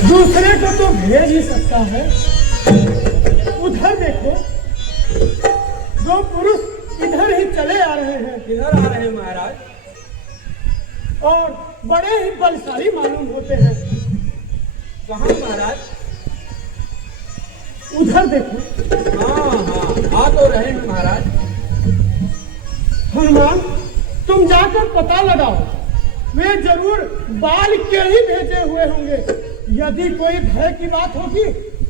दूसरे को तो भेज ही सकता है। उधर देखो, दो पुरुष इधर ही चले आ रहे हैं। किधर आ रहे हैं महाराज? और बड़े ही बलशाली मालूम होते हैं। कहाँ महाराज? उधर देखो। हाँ आ तो रहे हैं महाराज। हनुमान, तुम जाकर पता लगाओ, वे जरूर बाल के ही भेजे हुए होंगे। यदि कोई भय की बात होगी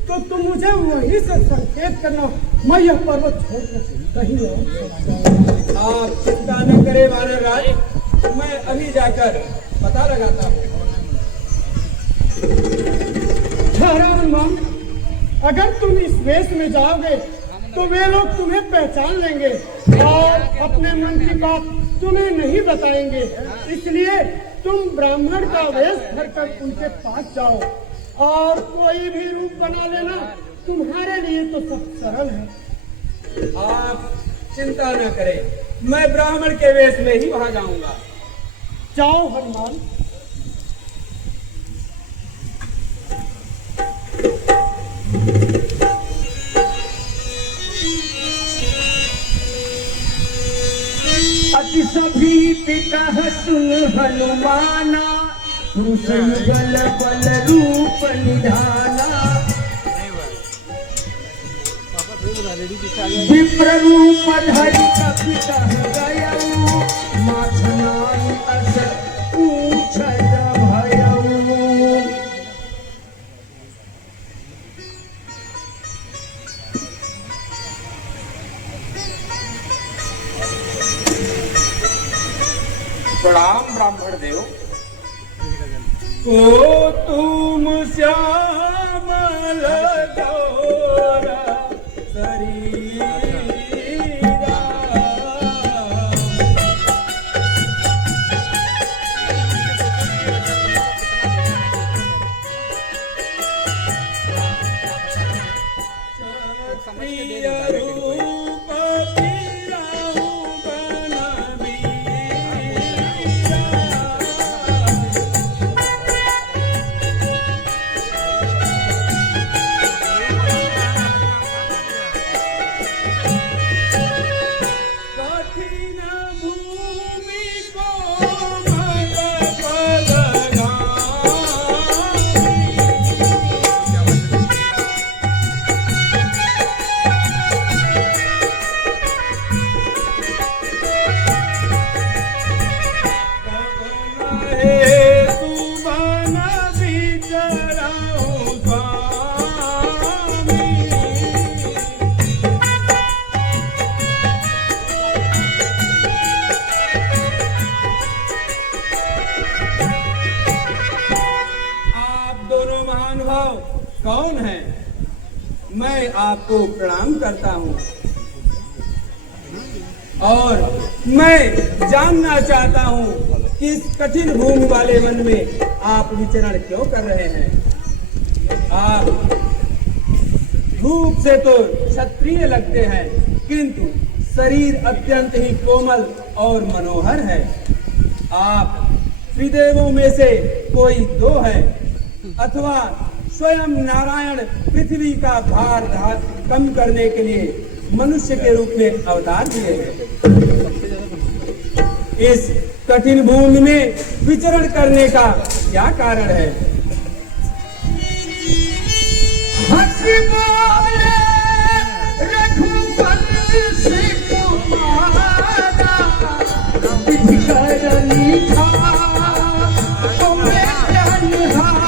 तो तुम मुझे वहीं से संकेत करना। मैं यह पर्वत छोड़कर कहीं और चला जाऊंगा। आप चिंता न करें वानर राज, मैं अभी जाकर पता लगाता हूँ। ठहरा हनुमान, अगर तुम इस वेश में जाओगे तो वे लोग तुम्हें पहचान लेंगे और अपने मन की बात तुम्हें नहीं बताएंगे। इसलिए तुम ब्राह्मण का वेश धरकर उनके पास जाओ और कोई भी रूप बना लेना। तुम्हारे लिए तो सब सरल है। आप चिंता न करें, मैं ब्राह्मण के वेश में ही वहां जाऊंगा। जाओ हनुमान। अति सभी पिता सुन हनुमाना, युगल बल रूप निधाना। विप्र रूप धरि पिता गयऊ, माखनाई अस पूछत भयऊ। प्रणाम ब्राह्मण देव। ओ तुम श्यामल गौरा शरीरा, क्षत्रिय रूप बिराहु बनबीरा। कठिन भूमि कोमल पदगामी, कौन है? मैं आपको प्रणाम करता हूँ और मैं जानना चाहता हूँ कि इस कठिन भूमि वाले वन में आप विचरण क्यों कर रहे हैं। आप रूप से तो क्षत्रिय लगते हैं, किंतु शरीर अत्यंत ही कोमल और मनोहर है। आप त्रिदेवों में से कोई दो है अथवा स्वयं नारायण पृथ्वी का भार कम करने के लिए मनुष्य के रूप में अवतार दिए हैं। इस कठिन भूमि में विचरण करने का क्या कारण है? हंसी बोले रघुवंशी कुमारा, विधि करनी था तुम्हें जन्हारा।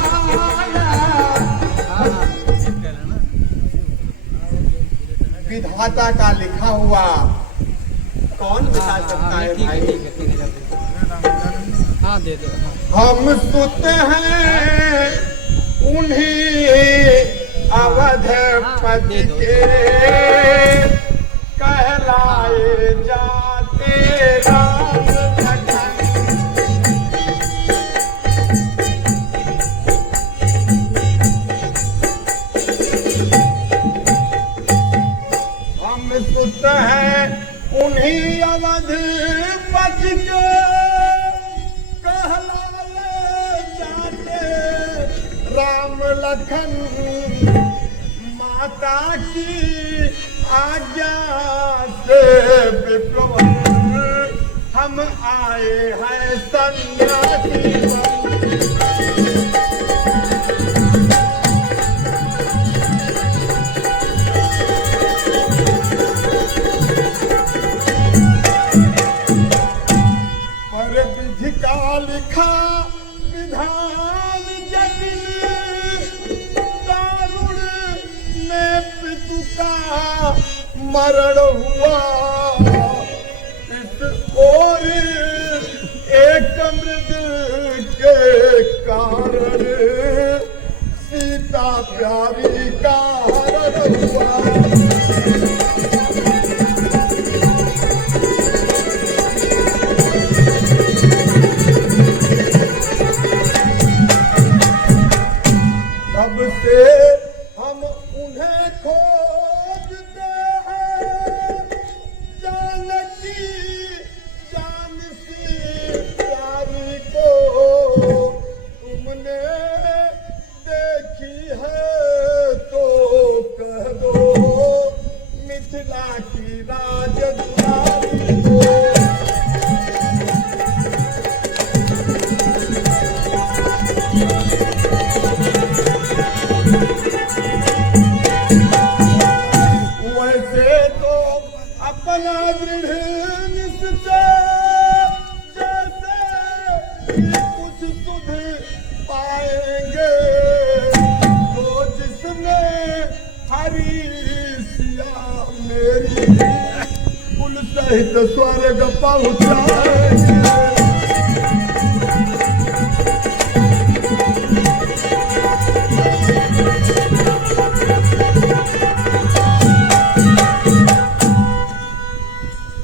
विधाता का लिखा हुआ कौन बता सकता है भाई? दे दो। हम सुत हैं उन्हीं अवधपति के, कहलाए जाते राम लखन। हम सुत हैं उन्हीं अवधपति के, कहलाए जाते राम लखन माता की आज्ञा से विप्लव हम आए हैं सन्यासी पर विधि का लिखा विधान जटिल दारुण में पितु का मरण हुआ इस ओर एक मृद के कारण सीता प्यारी का हरण हुआ तब से हम उन्हें खोजते हैं जानकी जान सी प्यारी को तुमने देखी है तो कह दो मिथिला की राजकुमारी को वैसे तो अपना दृढ़ निश्चय जैसे ही कुछ सुध पाएंगे तो जिसमें हरी सिया मेरी कुल सहित स्वर्ग पहुँचाएंगे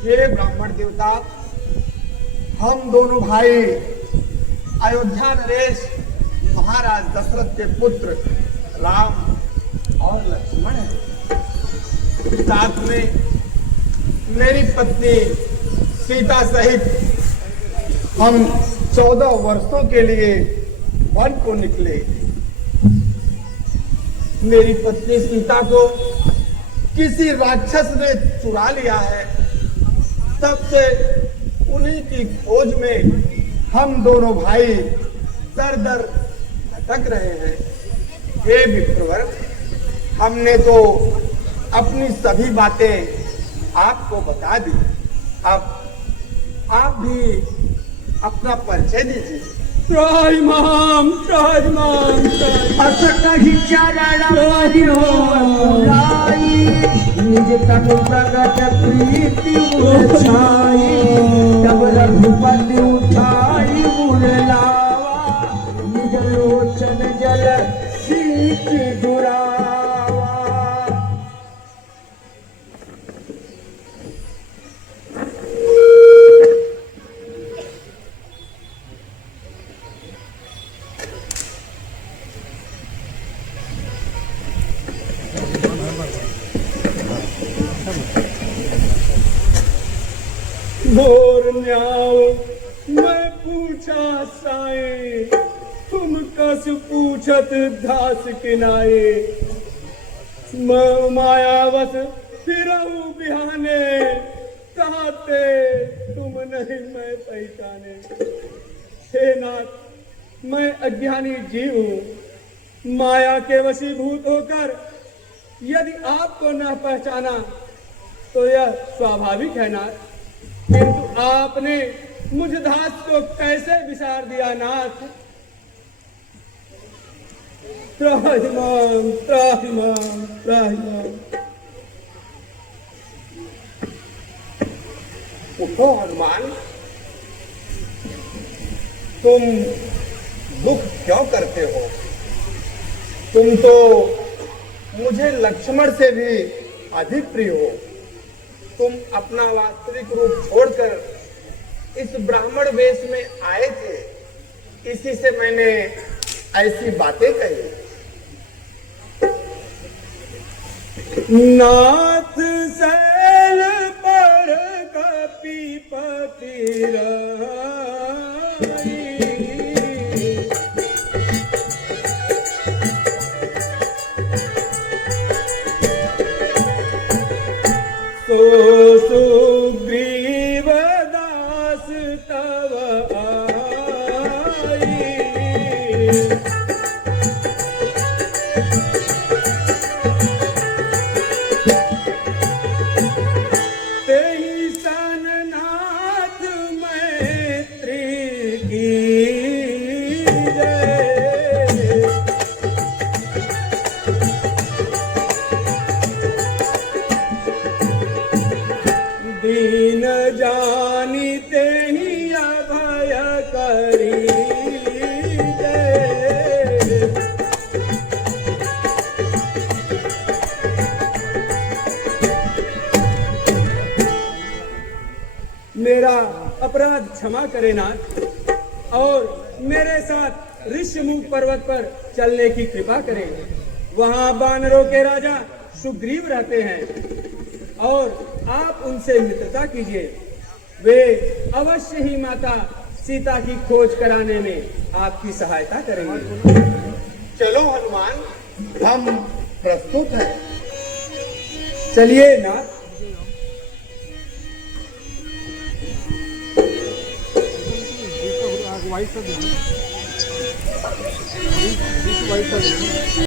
हे ब्राह्मण देवता हम दोनों भाई अयोध्या नरेश महाराज दशरथ के पुत्र राम और लक्ष्मण हैं साथ में मेरी पत्नी सीता सहित हम 14 वर्षों के लिए वन को निकले मेरी पत्नी सीता को किसी राक्षस ने चुरा लिया है तब से उन्हीं की खोज में हम दोनों भाई दर दर भटक रहे हैं हे विप्रवर हमने तो अपनी सभी बातें आपको बता दी अब आप भी अपना परिचय दीजिए त्राहिमाम त्राहिमाम अस कही चरण बुलाई निज तनु प्रगट प्रीति उछाई तब रघुपति उठाई बुलावा निज लोचन जल सीत दुरावा मोर न्याओ मैं पूछा साए तुम कस पूछत धास किनाए मैं मायावस फिरऊ बिहाने कहते तुम नहीं मैं पहचाने हे नाथ मैं अज्ञानी जीव हूँ माया के वशीभूत होकर यदि आपको न पहचाना तो यह स्वाभाविक है नाथ किंतु आपने मुझ दास को कैसे विसार दिया नाथ त्राहिमाम त्राहिमाम त्राहिमाम उठो हनुमान तुम दुख क्यों करते हो तुम तो मुझे लक्ष्मण से भी अधिक प्रिय हो तुम अपना वास्तविक रूप छोड़कर इस ब्राह्मण वेश में आए थे इसी से मैंने ऐसी बातें कही नाथ सैल पर कपीपति रही सुग्रीव दास तव आई। तेहि सन नाथ मैत्री की जय। दीन जानी तेहि अभय करी जय। मेरा अपराध क्षमा करे नाथ, और मेरे साथ ऋषिमुख पर्वत पर चलने की कृपा करें। वहां वानरों के राजा सुग्रीव रहते हैं, और आप उनसे मित्रता कीजिए। वे अवश्य ही माता सीता की खोज कराने में आपकी सहायता करेंगे। चलो हनुमान, हम प्रस्तुत हैं। चलिए नाथ।